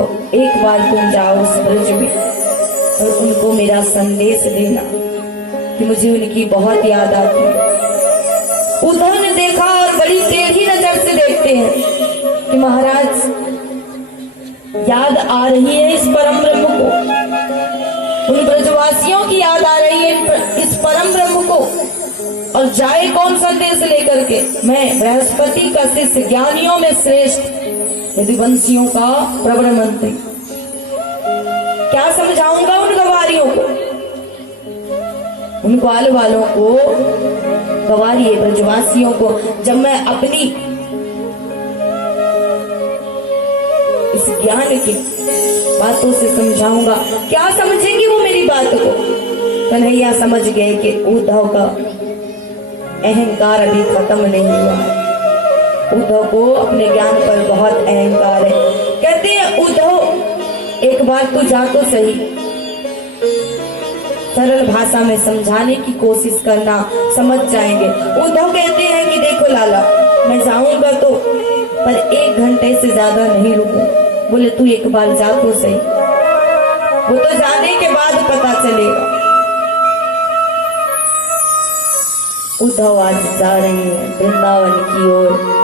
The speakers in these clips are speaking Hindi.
एक बार तुम जाओ उस ब्रज में और उनको मेरा संदेश देना कि मुझे उनकी बहुत याद आती है। उद्धव ने देखा और बड़ी टेढ़ी नजर से देखते हैं कि महाराज याद आ रही है इस परम ब्रह्म को, उन ब्रजवासियों की याद आ रही है इस परम ब्रह्म को, और जाए कौन संदेश लेकर के। मैं बृहस्पति का शिष्य, ज्ञानियों में श्रेष्ठ, यदुवंशियों का प्रबल मंत्री, क्या समझाऊंगा उन गवारियों को, उन ग्वाल वालों को, गवारिये ब्रजवासियों को, जब मैं अपनी इस ज्ञान की बातों से समझाऊंगा, क्या समझेंगे वो मेरी बात को। कन्हैया समझ गए कि उद्धव का अहंकार अभी खत्म नहीं हुआ है, उद्धव को अपने ज्ञान पर बहुत अहंकार है। कहते हैं उद्धव एक बार तो जा तो सही, सरल भाषा में समझाने की कोशिश करना, समझ जाएंगे। उद्धव कहते हैं कि देखो लाला, मैं जाऊंगा तो पर 1 घंटे से ज्यादा नहीं रुकूं। बोले तू एक बार जा तो सही, वो तो जाने के बाद पता चलेगा। उद्धव आज जा रहे हैं वृंदावन की ओर।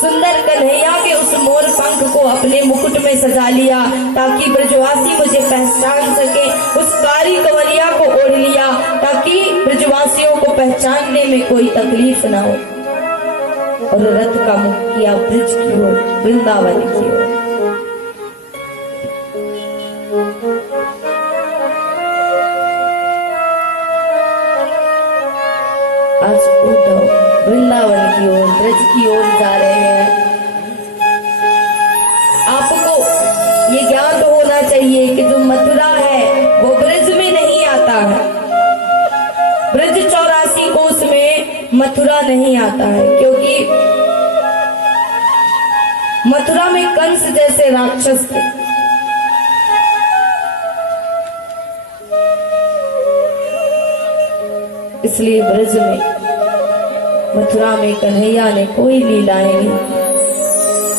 सुंदर कन्हैया के उस मोर पंख को अपने मुकुट में सजा लिया ताकि ब्रजवासी मुझे पहचान सके। उस कारी कंवरिया को ओढ़ लिया ताकि ब्रजवासियों को पहचानने में कोई तकलीफ ना हो, और रथ का मुख किया ब्रज की ओर, वृंदावन की ओर। आज उद्धव वृंदावन की ओर, ब्रज की ओर जा रहे हैं। आपको ये ज्ञान होना चाहिए कि जो मथुरा है वो ब्रज में नहीं आता है, ब्रज 84 कोस में मथुरा नहीं आता है, क्योंकि मथुरा में कंस जैसे राक्षस थे। इसलिए ब्रज में, मथुरा में कन्हैया ने कोई लीलाएं नहीं,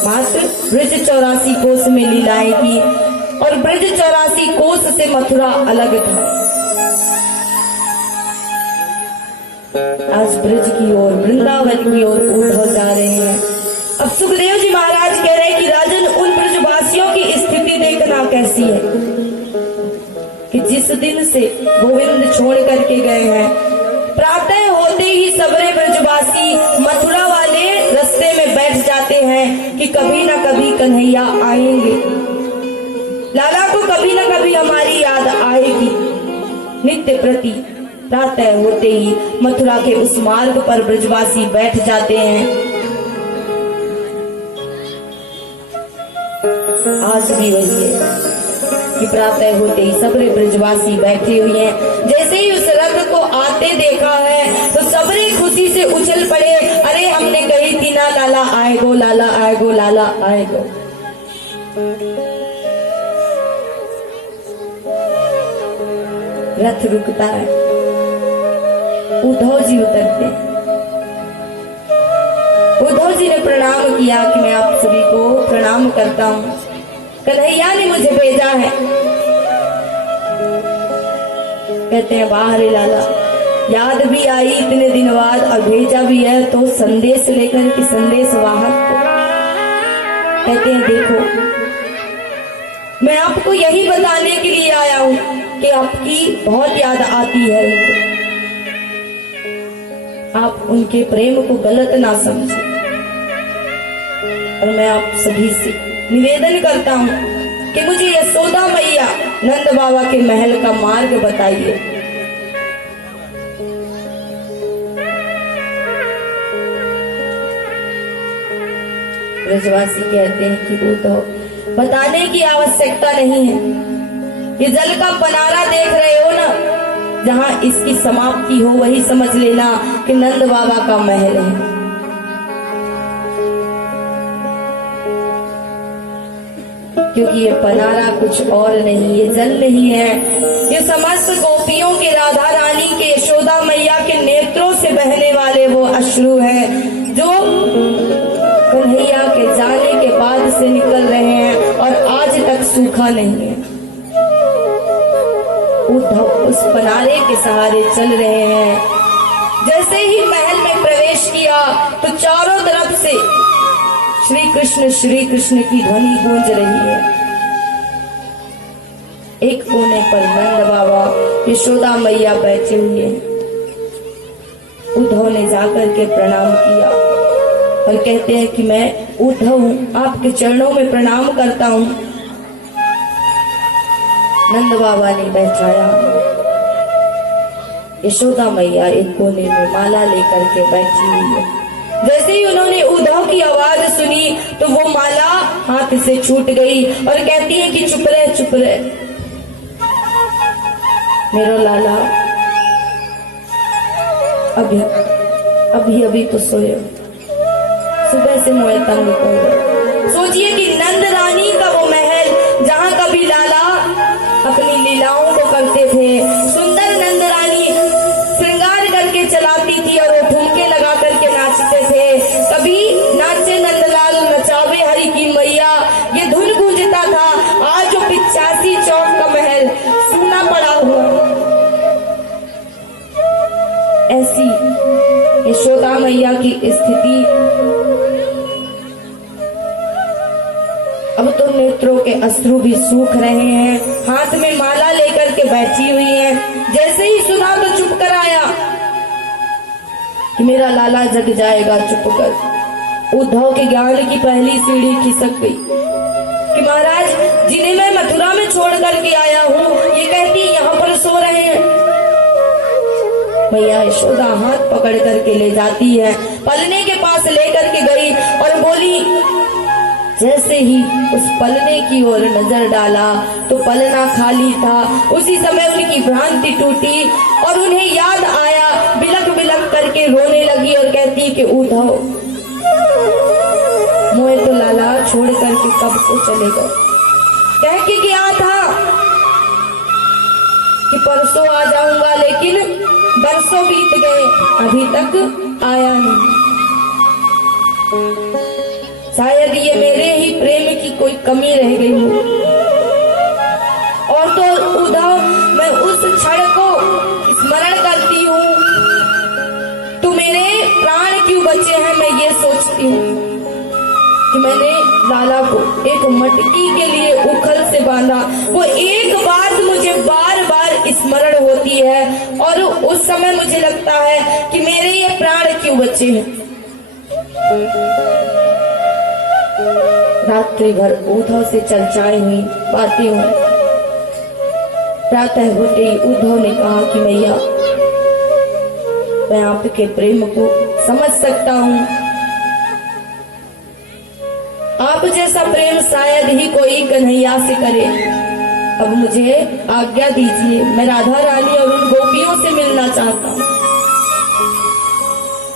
मात्र ब्रज 84 कोस में लीलाएं की, और ब्रज 84 कोस से मथुरा अलग था। आज ब्रज की ओर, वृंदावन की ओर उद्धव जा रहे हैं। अब सुखदेव जी महाराज कह रहे हैं कि राजन, उन ब्रजवासियों की स्थिति देखना कैसी है कि जिस दिन से गोविंद छोड़ करके गए हैं, प्रातः होते ही सबरे ब्रजवासी मथुरा वाले रास्ते में बैठ जाते हैं कि कभी ना कभी कन्हैया आएंगे, लाला को कभी ना कभी हमारी याद आएगी। नित्य प्रति प्रातः होते ही मथुरा के उस मार्ग पर ब्रजवासी बैठ जाते हैं। आज भी वही है कि प्रातः होते ही सबरे ब्रजवासी बैठे हुए हैं। जैसे ही उस रथ को आते देखा है तो सबरे खुशी से उछल पड़े, अरे हमने कही थी ना लाला आएगो, लाला आएगो, लाला आएगो। रथ रुकता है, उद्धव जी उतरते हैं। उद्धव जी ने प्रणाम किया कि मैं आप सभी को प्रणाम करता हूँ, कन्हैया ने मुझे भेजा है। कहते हैं वाह रे लाला, याद भी आई इतने दिन बाद और भेजा भी है तो संदेश लेकर कि संदेश वाहक को। कहते हैं देखो, मैं आपको यही बताने के लिए आया हूँ कि आपकी बहुत याद आती है उनको, आप उनके प्रेम को गलत ना समझें। और मैं आप सभी से निवेदन करता हूँ कि मुझे यशोदा मैया नंद बाबा के महल का मार्ग बताइए। ब्रजवासी कहते हैं कि वो तो बताने की आवश्यकता नहीं है, ये जल का पनारा देख रहे हो ना, जहाँ इसकी समाप्ति हो वही समझ लेना कि नंद बाबा का महल है। क्योंकि ये पनारा कुछ और नहीं, ये जल नहीं है, ये समस्त गोपियों के, राधा रानी के, यशोदा मैया के नेत्रों से बहने वाले वो अश्रु है जो कन्हैया के जाने के बाद से निकल रहे हैं और आज तक सूखा नहीं है। उद्धव उस पनारे के सहारे चल रहे हैं। जैसे ही महल में प्रवेश किया तो चारों तरफ से श्री कृष्ण की ध्वनि गूंज रही है। एक कोने पर नंद बाबा यशोदा मैया बैठे हुए हैं। उद्धव ने जाकर के प्रणाम किया और कहते हैं कि मैं उद्धव हूं, आपके चरणों में प्रणाम करता हूं। नंद बाबा ने बैठाया। यशोदा मैया एक कोने में माला लेकर के बैठी हुई है। जैसे ही उन्होंने उद्धव की आवाज सुनी तो वो माला हाथ से छूट गई और कहती है कि चुप रहे, चुप रहे मेरा लाला, अभी तो सोए, सुबह से मोए तंग कर। सोचिए कि नंद रानी का वो महल जहाँ कभी लाला अपनी लीलाओं को करते थे, सुंदर नंद रानी श्रृंगार करके चलाती थी और वो ठुमके लगा करके नाचते थे। कभी नाचे नंदलाल नचावे हरि की मैया, ये धुन गूंजता था। आज जो 85 चौक का महल सूना पड़ा हुआ। ऐसी यशोदा मैया की स्थिति अब तो नेत्रों के अश्रु भी सूख रहे हैं। हाथ में माला लेकर के बैठी हुई है। जैसे ही सुना तो चुप कर आया कि मेरा लाला जग जाएगा, चुप कर। उद्धव के ज्ञान की पहली सीढ़ी खिसक गई कि महाराज जिन्हें मैं मथुरा में छोड़ करके आया हूँ, ये कहती यहाँ पर सो रहे हैं। मैया यशोदा हाथ पकड़ करके ले जाती है, पलने के पास लेकर के गई और बोली। जैसे ही उस पलने की ओर नजर डाला तो पलना खाली था। उसी समय उनकी भ्रांति टूटी और उन्हें याद आया। बिलक बिलक करके रोने लगी और कहती कि उद्धव, मोए तो लाला छोड़ करके कब को चले गए। कह के गया था कि परसों आ जाऊंगा, लेकिन बरसों बीत गए, अभी तक आया नहीं। शायद ये मेरे ही प्रेम की कोई कमी रह गई हो। और तो उद्धव, मैं उस क्षण को स्मरण करती हूँ तो मेरे प्राण क्यों बचे हैं। मैं ये सोचती हूँ कि मैंने लाला को एक मटकी के लिए उखल से बांधा। वो एक बात मुझे बार बार स्मरण होती है और उस समय मुझे लगता है कि मेरे ये प्राण क्यों बचे हैं। रात्रि भर उद्धव से चर्चाएं हुई, बातें हुई। प्रातः होते ही उद्धव ने कहा कि मैया, मैं आपके प्रेम को समझ सकता हूँ। आप जैसा प्रेम शायद ही कोई कन्हैया से करे। अब मुझे आज्ञा दीजिए, मैं राधा रानी और उन गोपियों से मिलना चाहता हूँ।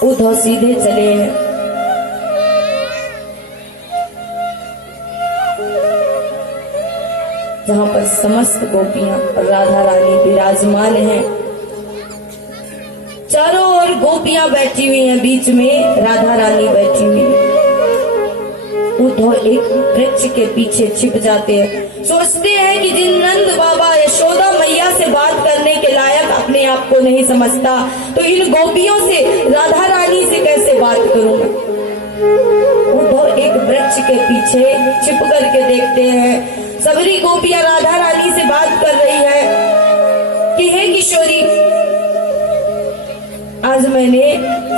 उद्धव सीधे चले हैं। जहाँ पर समस्त गोपियां और राधा रानी विराजमान हैं। चारों ओर गोपियां बैठी हुई हैं, बीच में राधा रानी बैठी हुई है। उद्धव एक वृक्ष के पीछे छिप जाते हैं। सोचते हैं कि जिन नंद बाबा यशोदा मैया से बात करने के लायक अपने आप को नहीं समझता, तो इन गोपियों से, राधा रानी से कैसे बात करूंगा। उद्धव एक वृक्ष के पीछे छिप करके देखते हैं। सबरी गोपियां राधा रानी से बात कर रही है कि हे किशोरी, आज मैंने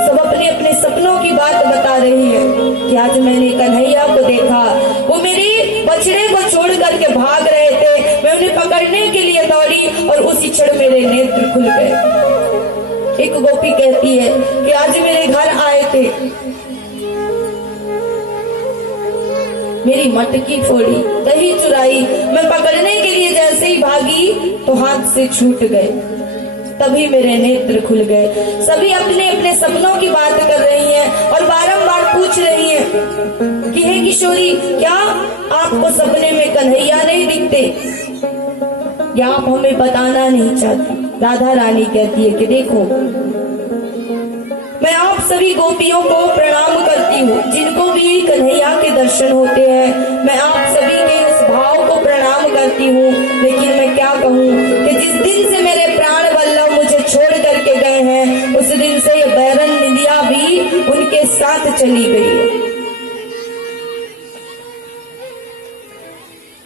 सब अपने अपने सपनों की बात बता रही है कि आज मैंने कन्हैया को देखा। वो मेरे बछड़े को छोड़ करके भाग रहे थे। मैं उन्हें पकड़ने के लिए दौड़ी और उसी क्षण मेरे नेत्र खुल गए। एक गोपी कहती है कि आज मेरे घर आए थे, मेरी मटकी फोड़ी, दही चुराई। मैं पकड़ने के लिए जैसे ही भागी तो हाथ से छूट गए। तभी मेरे नेत्र खुल गए। सभी अपने अपने सपनों की बात कर रही हैं और बारंबार पूछ रही हैं कि हे किशोरी, क्या आपको सपने में कन्हैया नहीं दिखते, या आप हमें बताना नहीं चाहती। राधा रानी कहती है कि देखो, मैं आप सभी गोपियों को प्रणाम करती हूँ जिनको भी कन्हैया के दर्शन होते हैं। मैं आप सभी के उस भाव को प्रणाम हूँ, लेकिन मैं क्या कहूँ कि जिस दिन से मेरे प्राण वल्लभ मुझे छोड़ करके गए हैं, उस दिन से ये बैरन निंदिया भी उनके साथ चली गई है।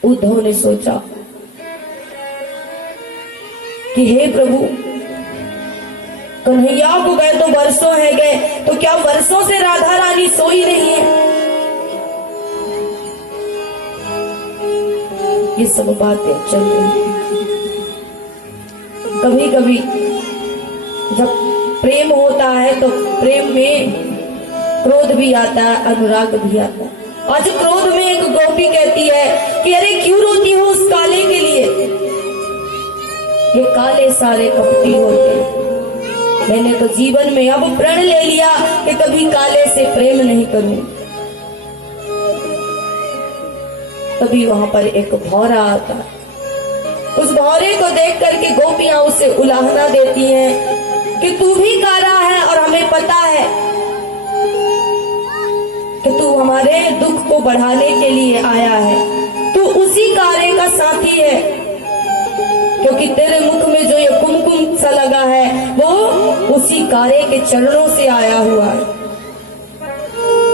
उद्धव ने सोचा कि हे प्रभु, कन्हैया को गए तो वर्षों है गए, तो क्या वर्षों से राधा रानी सोई नहीं है? ये सब बातें चल रही। कभी कभी जब प्रेम होता है तो प्रेम में क्रोध भी आता है, अनुराग भी आता है। आज क्रोध में एक गोपी कहती है कि अरे क्यों रोती हो उस काले के लिए? ये काले सारे कपटी होते हैं। मैंने तो जीवन में अब प्रण ले लिया कि कभी काले से प्रेम नहीं करूं। तभी वहां पर एक भौरा आता है। उस भौरे को देख करके गोपियां उसे उलाहना देती हैं कि तू भी काला है और हमें पता है कि तू हमारे दुख को बढ़ाने के लिए आया है। तू उसी काले का साथी है, क्योंकि तेरे मुख में जो ये कुमकुम सा लगा है वो उसी कारे के चरणों से आया हुआ है,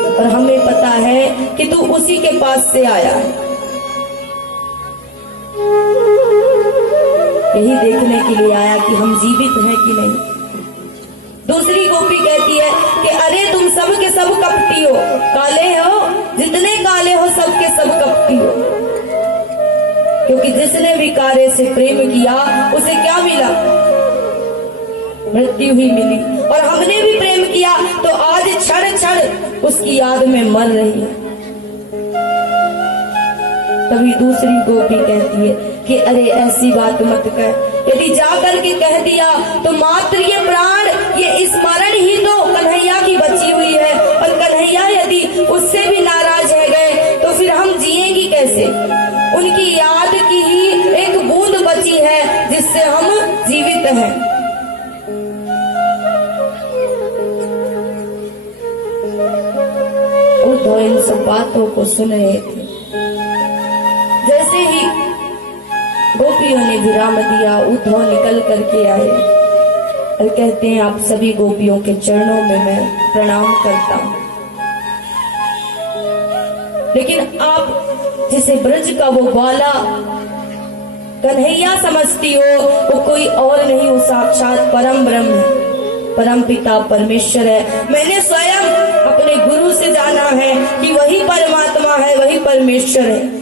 और हमें पता है कि तू उसी के पास से आया है। यही देखने के लिए आया कि हम जीवित हैं कि नहीं। दूसरी गोपी कहती है कि अरे तुम सब के सब कपटी हो, काले हो, जितने काले हो सब के सब कपटी हो। क्योंकि जिसने भी कारे से प्रेम किया उसे क्या मिला? मृत्यु ही मिली। और हमने भी प्रेम किया तो आज क्षण क्षण उसकी याद में मर रही है। तभी दूसरी गोपी कहती है कि अरे ऐसी बात मत कह। यदि जाकर के कह दिया तो मात्र ये प्राण, ये स्मरण ही तो कन्हैया की बची हुई है, और कन्हैया यदि उससे भी नाराज है गए तो फिर हम जिएंगी कैसे? उनकी याद की ही एक बूंद बची है जिससे हम जीवित हैं। उद्धव इन सब बातों को सुन रहे थे। जैसे ही गोपियों ने विराम दिया, उद्धव निकल करके आए और कहते हैं आप सभी गोपियों के चरणों में मैं प्रणाम करता हूं, लेकिन आप जिसे ब्रज का वो बाला कन्हैया समझती हो वो कोई और नहीं, वो साक्षात परम ब्रह्म है, परम पिता परमेश्वर है। मैंने स्वयं अपने गुरु से जाना है कि वही परमात्मा है, वही परमेश्वर है।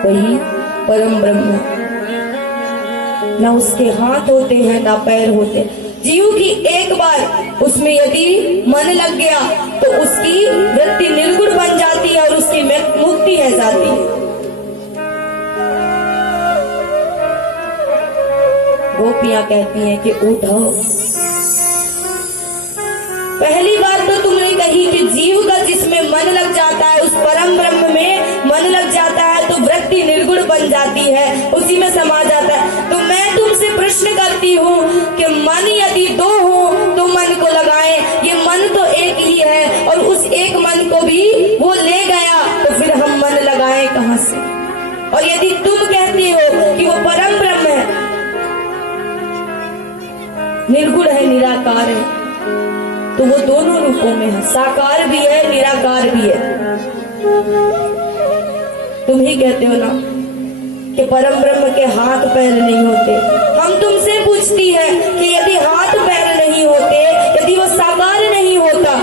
वही परम ब्रह्म है। ना उसके हाथ होते हैं ना पैर होते। जीव की एक बार उसमें यदि मन लग गया तो उसकी वृत्ति निर्गुण बन जाती है और उसकी मुक्ति है जाती है। गोपियां कहती हैं कि उद्धव, पहली बात तो तुमने कही कि जीव का जिसमें मन लग जाता है, उस परम ब्रह्म में मन लग जाता है तो वृत्ति निर्गुण बन जाती है, उसी में समा जाता है। तो मैं तुमसे प्रश्न करती हूँ कि मन यदि दो हो तो मन को लगाएं, ये मन तो एक ही है और उस एक मन को भी वो ले गया तो फिर हम मन लगाएं कहाँ से? और यदि तुम कहती हो कि वो परम ब्रह्म है, निर्गुण है, निराकार है, तो वो दोनों रूपों में है, साकार भी है निराकार भी है। तुम ही कहते हो ना कि परम ब्रह्म के हाथ पैर नहीं होते। हम तुमसे पूछती है कि यदि हाथ पैर नहीं होते, यदि वो साकार नहीं होता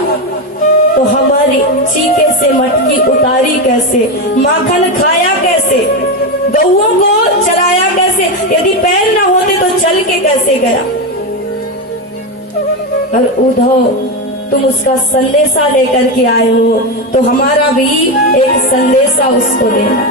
तो हमारी चीके से मटकी उतारी कैसे, माखन खाया कैसे, गौओं को चराया कैसे? यदि पैर ना होते तो चल के कैसे गया? और उद्धव, तुम उसका संदेशा लेकर के आए हो तो हमारा भी एक संदेशा उसको देना।